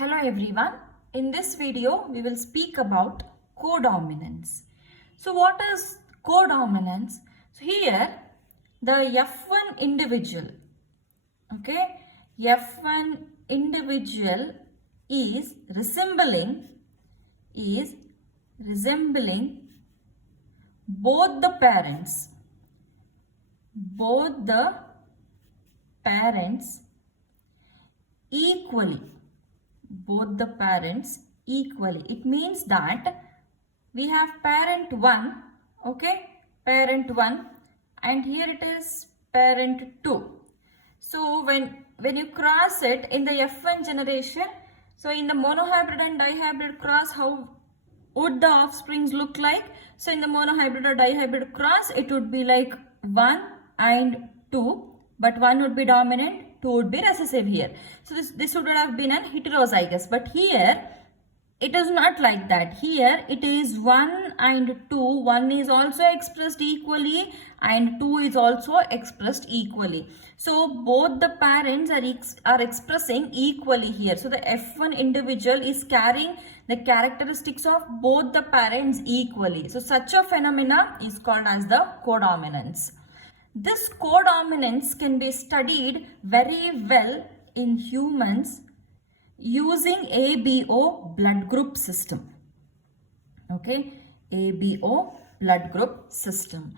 Hello everyone. In this video, we will speak about codominance. So what is codominance? So here, the F1 individual, okay, F1 individual is resembling both the parents equally. It means that we have parent 1, okay, parent 1, and here it is parent 2. So when you cross it in the F1 generation, so in the monohybrid and dihybrid cross, how would the offsprings look like? So in the monohybrid or dihybrid cross, it would be like 1 and 2, but 1 would be dominant, 2 would be recessive here. So this would have been an heterozygous, but here it is not like that. Here it is 1 and 2. 1 is also expressed equally and 2 is also expressed equally. So both the parents are expressing equally here. So the F1 individual is carrying the characteristics of both the parents equally. So such a phenomena is called as the codominance. This codominance can be studied very well in humans using ABO blood group system. Okay, ABO blood group system.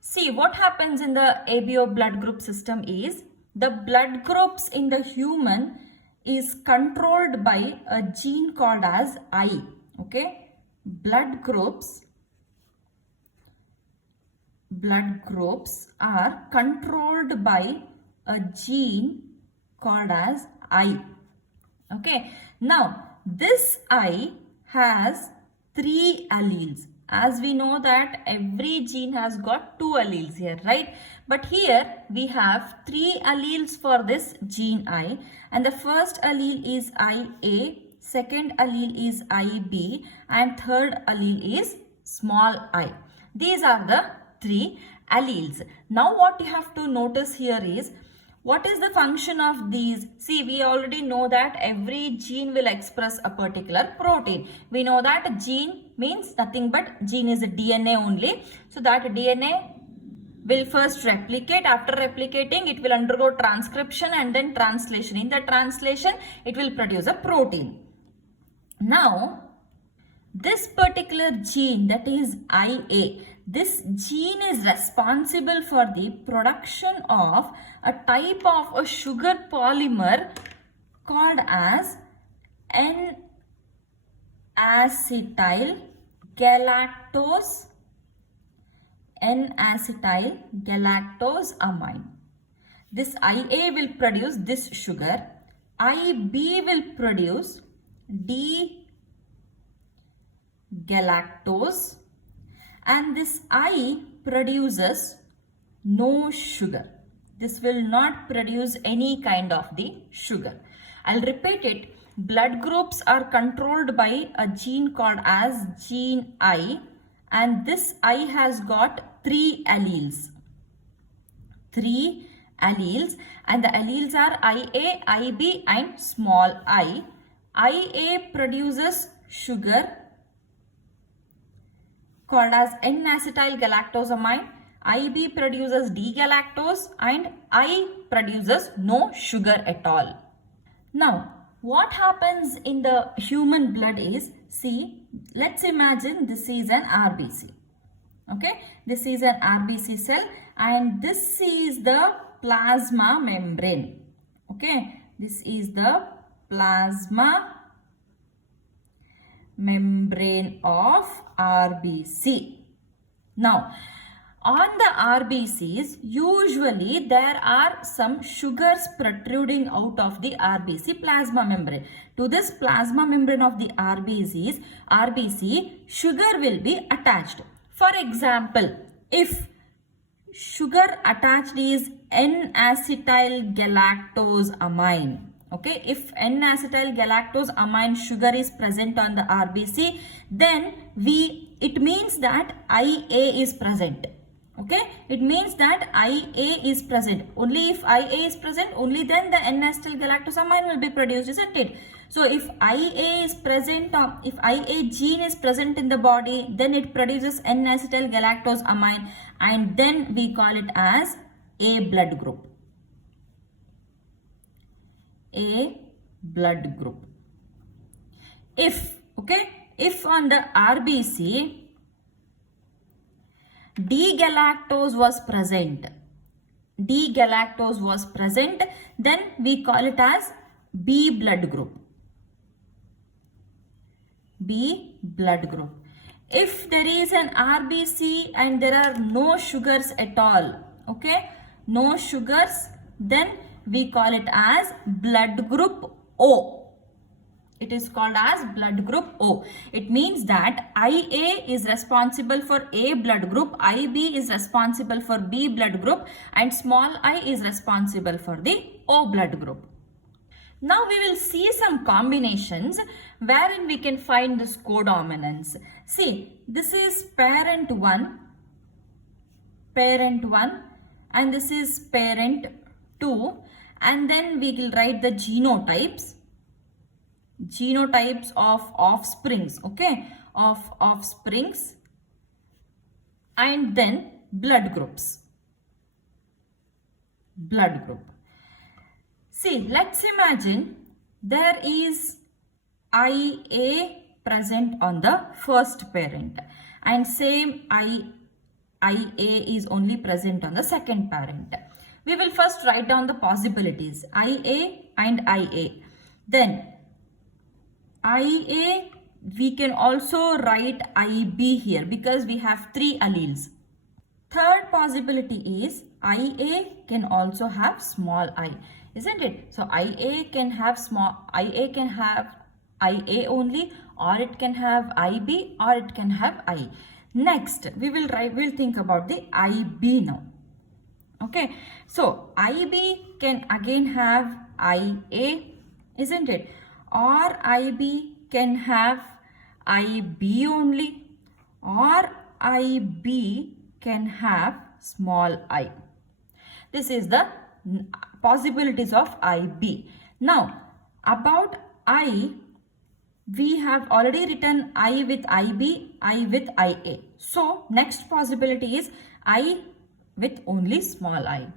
See, what happens in the ABO blood group system is the blood groups in the human is controlled by a gene called as I. Okay, blood groups are controlled by a gene called as I. Okay, now this I has 3 alleles. As we know that every gene has got 2 alleles here, right? But here we have 3 alleles for this gene I, and the first allele is IA, second allele is IB, and third allele is small I. These are the 3 alleles. Now what you have to notice here is, what is the function of these? See, we already know that every gene will express a particular protein. We know that a gene means nothing but gene is a DNA only. So that DNA will first replicate. After replicating, it will undergo transcription and then translation. In the translation, it will produce a protein. Now, this particular gene, that is IA, this gene is responsible for the production of a type of a sugar polymer called as N-acetyl galactosamine. This IA will produce this sugar. IB will produce D-galactose, and this I produces no sugar. This will not produce any kind of the sugar. I'll repeat it. Blood groups are controlled by a gene called as gene I, and this I has got 3 alleles. 3 alleles, and the alleles are IA, IB, and small I. IA produces sugar called as N-acetyl galactosamine, IB produces D-galactose, and I produces no sugar at all. Now, what happens in the human blood is, see, let's imagine this is an RBC. Okay, this is an RBC cell, and this is the plasma membrane. Okay, this is the plasma membrane of RBC. Now, on the RBCs, usually there are some sugars protruding out of the RBC plasma membrane. To this plasma membrane of the RBC, sugar will be attached. For example, if sugar attached is N-acetyl galactosamine, okay, if N-acetyl galactosamine sugar is present on the RBC, then it means that IA is present. Okay, it means that Ia is present. Only if Ia is present, only then the N-acetyl galactosamine will be produced, isn't it? So if Ia is present, if Ia gene is present in the body, then it produces N-acetyl galactosamine, and then we call it as A blood group. A blood group. If on the RBC D-galactose was present, then we call it as B blood group. B blood group. If there is an RBC and there are no sugars at all, okay, no sugars, then we call it as blood group O. It is called as blood group O. It means that Ia is responsible for A blood group, Ib is responsible for B blood group, and small I is responsible for the O blood group. Now we will see some combinations wherein we can find this codominance. See, this is parent 1, and this is parent 2, and then we will write the genotypes of offsprings, okay, of offsprings, and then blood group. See, let's imagine there is Ia present on the first parent, and same Ia is only present on the second parent. We will first write down the possibilities, Ia and Ia. Then Ia, we can also write Ib here because we have 3 alleles. Third possibility is Ia can also have small I, isn't it? So Ia can have Ia only, or it can have Ib, or it can have I. Next, we'll think about the Ib now. Okay, so Ib can again have Ia, isn't it? Or Ib can have Ib only, or Ib can have small I. This is the possibilities of Ib. Now, about I, we have already written I with Ib, I with Ia. So, next possibility is I with only small I.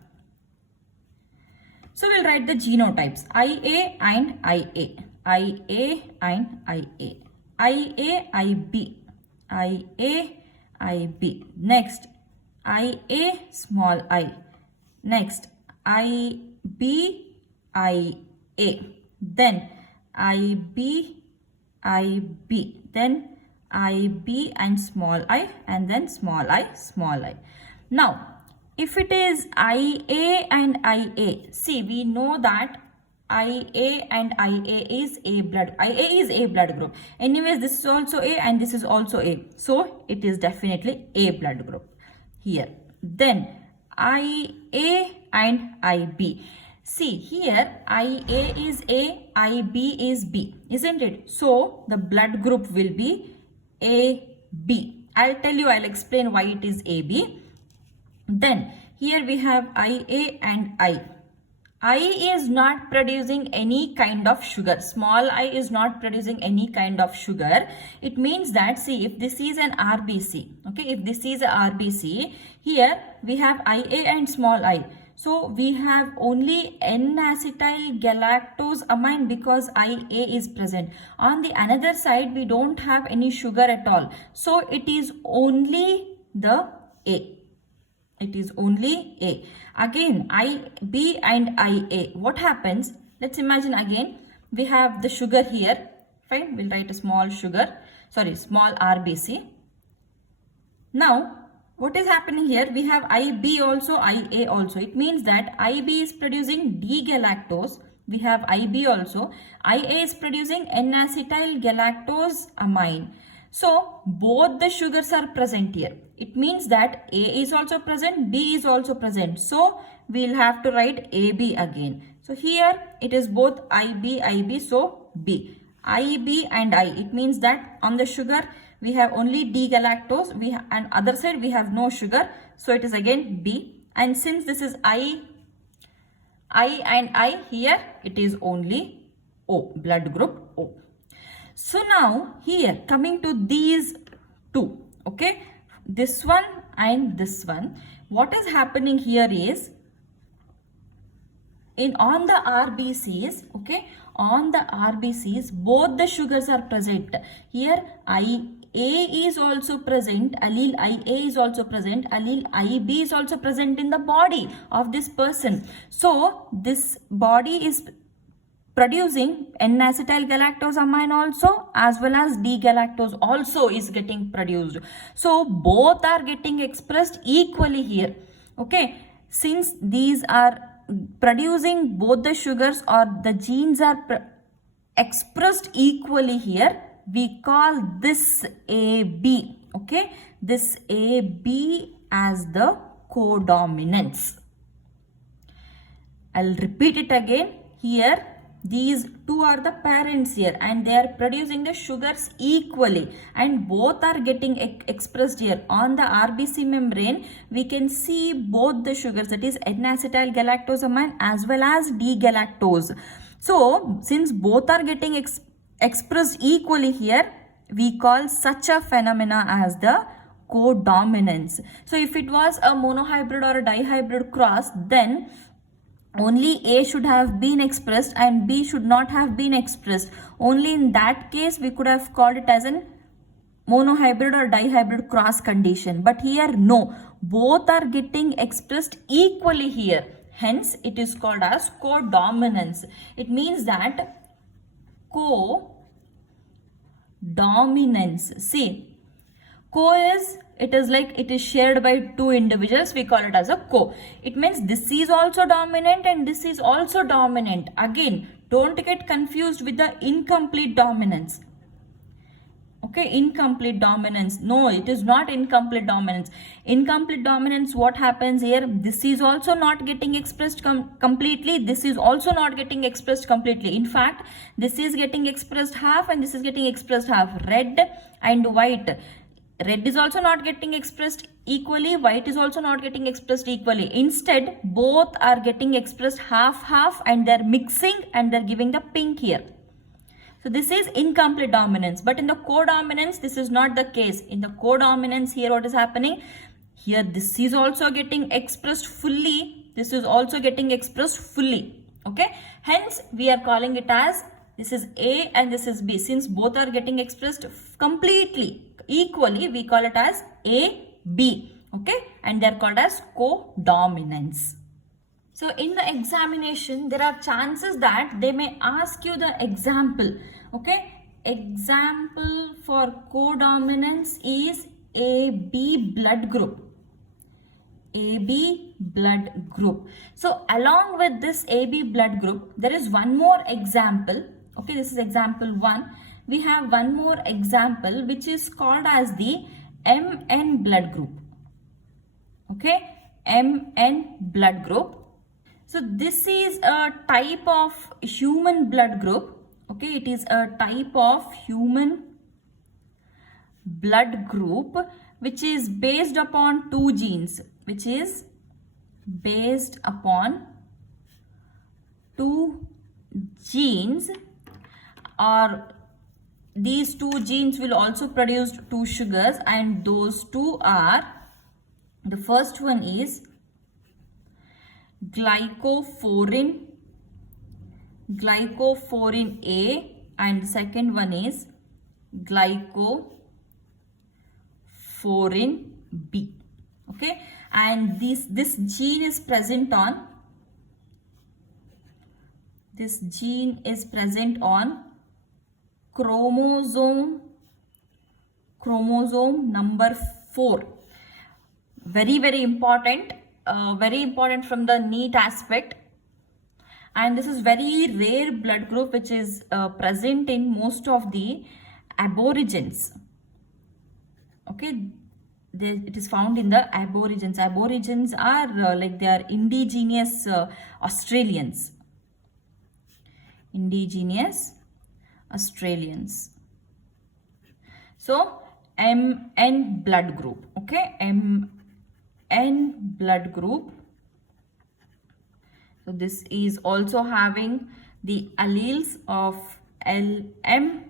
So, we'll write the genotypes, Ia and Ia. Ia and Ia. Ia, Ib. Ia, Ib. Next, Ia, small I. Next, Ib, Ia. Then, Ib, Ib. Then, Ib and small I, and then small I, small I. Now, if it is Ia and Ia, see, we know that Ia and Ia is A blood group. Anyways, this is also A and this is also A. So, it is definitely A blood group here. Then, Ia and Ib. See, here Ia is A, Ib is B, isn't it? So, the blood group will be AB. I'll explain why it is AB. Then, here we have Ia and I. I is not producing any kind of sugar. Small I is not producing any kind of sugar. It means that, see, if this is an RBC, okay, if this is a RBC, here we have Ia and small I. So, we have only N-acetyl galactosamine because Ia is present. On the another side, we don't have any sugar at all. So, it is only the A. It is only A. Again, Ib and Ia. What happens? Let's imagine again. We have the sugar here. Fine. We'll write a small RBC. Now, what is happening here? We have Ib also, Ia also. It means that Ib is producing D-galactose. We have Ib also. Ia is producing N-acetyl galactosamine. So, both the sugars are present here. It means that A is also present, B is also present. So, we'll have to write AB again. So, here it is both IB, so B. IB and I. It means that on the sugar, we have only D-galactose, and other side we have no sugar. so it is again B. And since this is I and I, here it is only O, blood group O. So now here coming to these two, okay, this one and this one, what is happening here is on the RBCs, okay, on the RBCs both the sugars are present. Here IA is also present, allele IA is also present, allele IB is also present in the body of this person. So this body is producing N-acetyl galactosamine also, as well as D-galactose also is getting produced. So both are getting expressed equally here. Okay, since these are producing both the sugars, or the genes are expressed equally here, we call this AB. Okay, this AB as the codominance. I'll repeat it again. Here these two are the parents here, and they are producing the sugars equally, and both are getting expressed here on the RBC membrane. We can see both the sugars, that is N-acetyl galactosamine as well as D-galactose. So since both are getting expressed equally here, we call such a phenomena as the codominance. So if it was a monohybrid or a dihybrid cross, then only A should have been expressed and B should not have been expressed. Only in that case we could have called it as an monohybrid or dihybrid cross condition. But here no, both are getting expressed equally here. Hence it is called as codominance. It means that codominance. See, it is like it is shared by two individuals, we call it as a co. It means this is also dominant and this is also dominant. Again, don't get confused with the incomplete dominance. Okay, incomplete dominance. No, it is not incomplete dominance. Incomplete dominance, what happens here? This is also not getting expressed completely. This is also not getting expressed completely. In fact, this is getting expressed half and this is getting expressed half. Red and white. Red is also not getting expressed equally, white is also not getting expressed equally. Instead, both are getting expressed half-half, and they're mixing and they're giving the pink here. So this is incomplete dominance. But in the codominance, this is not the case. In the codominance, here what is happening? Here this is also getting expressed fully. This is also getting expressed fully. Okay. Hence, we are calling it as, this is A and this is B. Since both are getting expressed completely equally, we call it as AB. Okay, and they are called as codominance. So in the examination, there are chances that they may ask you the example. Okay, example for codominance is AB blood group. AB blood group. So along with this AB blood group, there is one more example. Okay, this is example 1. We have one more example which is called as the MN blood group. Okay, MN blood group. So this is a type of human blood group. Okay, it is a type of human blood group which is based upon two genes. Which is based upon two genes, or these two genes will also produce two sugars, and those two are, the first one is glycophorin A, and the second one is glycophorin B. Okay, and this gene is present on, chromosome number 4. Very important, very important from the NEET aspect. And this is very rare blood group which is present in most of the aborigines. Okay, it is found in the aborigines. Aborigines are like they are indigenous Australians. So MN blood group. Okay, MN N blood group. So this is also having the alleles of LM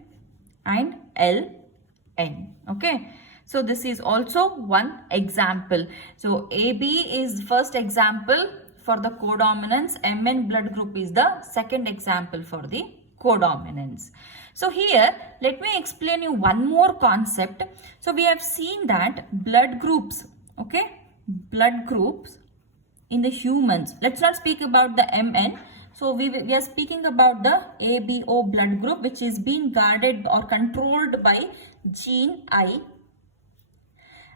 and LN. Okay. So this is also one example. So AB is first example for the codominance. MN blood group is the second example for the codominance. So here, let me explain you one more concept. So we have seen that blood groups, okay, blood groups in the humans. Let's not speak about the MN. So we are speaking about the ABO blood group, which is being guarded or controlled by gene I.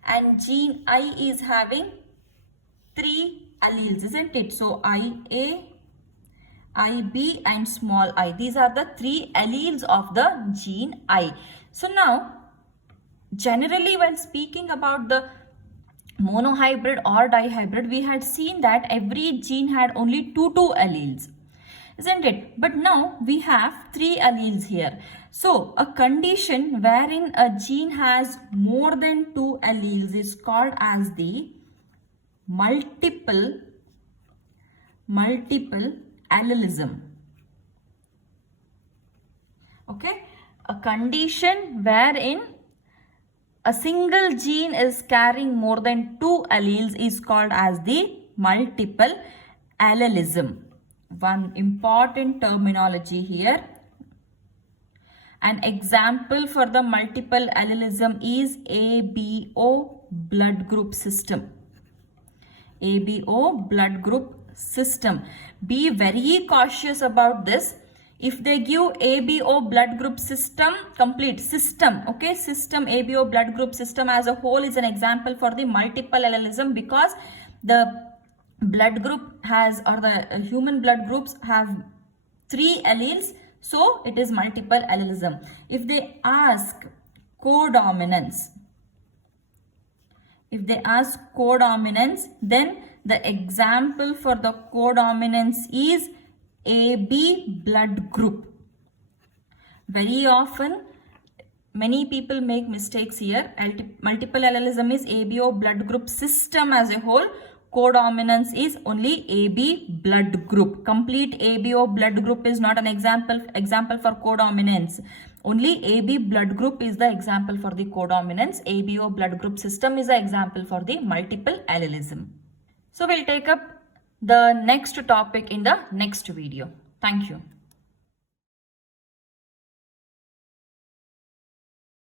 And gene I is having 3 alleles, isn't it? So IA, IB and small I. These are the 3 alleles of the gene I. So now, generally when speaking about the monohybrid or dihybrid, we had seen that every gene had only 2 alleles, isn't it? But now we have 3 alleles here. So a condition wherein a gene has more than 2 alleles is called as the multiple allelism. Okay, a condition wherein a single gene is carrying more than 2 alleles is called as the multiple allelism. One important terminology here. An example for the multiple allelism is ABO blood group system. ABO blood group system. Be very cautious about this. If they give ABO blood group system, complete system, okay, system ABO blood group system as a whole is an example for the multiple allelism, because the blood group has, or the human blood groups have 3 alleles, so it is multiple allelism. If they ask codominance, then the example for the codominance is AB blood group. Very often, many people make mistakes here. Multiple allelism is ABO blood group system as a whole. Codominance is only AB blood group. Complete ABO blood group is not an example for codominance. Only AB blood group is the example for the codominance. ABO blood group system is the example for the multiple allelism. So we'll take up the next topic in the next video. Thank you.